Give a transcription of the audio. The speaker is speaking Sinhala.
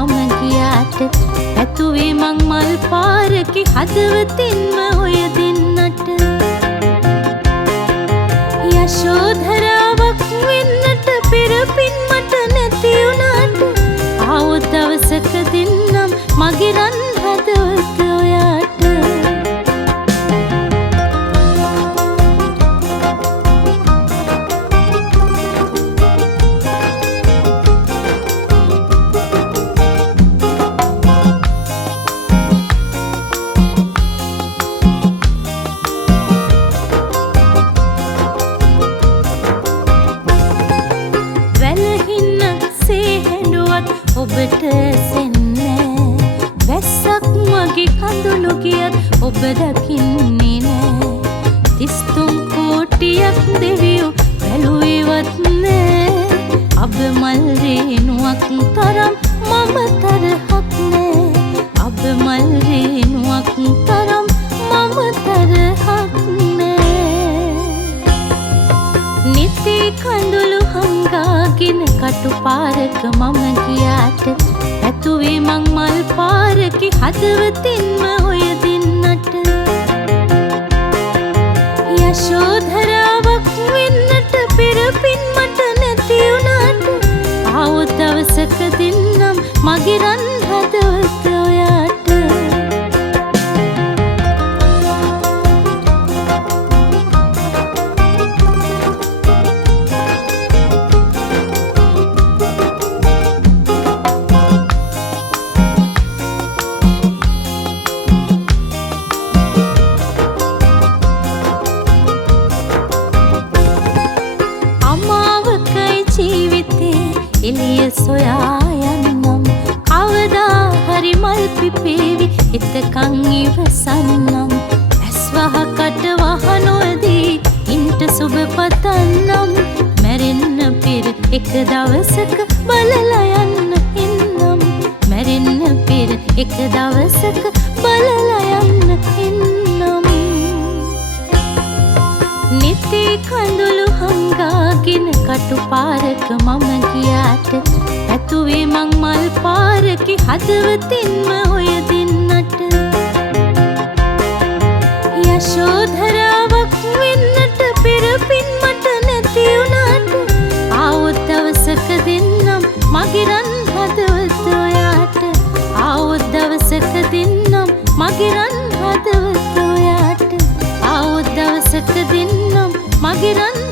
මම ගියාට ඇතුවේ මං මල් පාරකි හදවතින්ම ඔය දෙන්නට යශෝධරාවක් වෙන්නට පෙරපින් මට නැති වුණාට ආවොත් දවසක දෙන්නම් මගේ රන් හදවත ඔයාට ඔබට සෙන්නේ වැස්සක් මගේ කඳුළු ගියත් ඔබ දකින්නේ නෑ 33 කෝටියක් දෙවියෝ බැලුවේවත් නෑ අබ මල් රේණුවක් තරම් මම තරහක් නෑ අබ මල් රේණුවක් තරම් මම තරහක් නෑ නිති කඳුළු හංගාගෙන කටු පාරක මම ගියාට ඇතුවේ මං මල් පාරකි හදවතින්ම ඔය දෙන්නට යශෝධරාවක් වෙන්නට පෙරපින් මට නැති වුණාට ආවොත් දවසක දෙන්නම් මගේ රන් හදවත ඔයාට එළිය සොයා යන්නම් කවදා හරි මල් පිපේවි එතකන් ඉවසන්නම් ඇස් වහකට වහනොදී ඉන්ට සුබ පතන්නම් මැරෙන්න පෙර එක දවසක බලලා යන්න එන්නම් මැරෙන්න පෙර එක දවසක බලලා යන්න එන්නම් නිති කඳුළු හංගාගෙන කටු පාරක මම ගියාට ඇතුවේ මං මල් පාරකි හදවතින්ම ඔය දෙන්නට යශෝධරාවක් වෙන්නට පෙරපින් මට නැති වුණාට ආවොත් දවසක දෙන්නම් මගේ රන් හදවත ඔයාට ආවොත් දවසක දෙන්නම් මගේ රන් හදවත ඔයාට ආවොත් දවසක දෙන්නම් මගේ රන්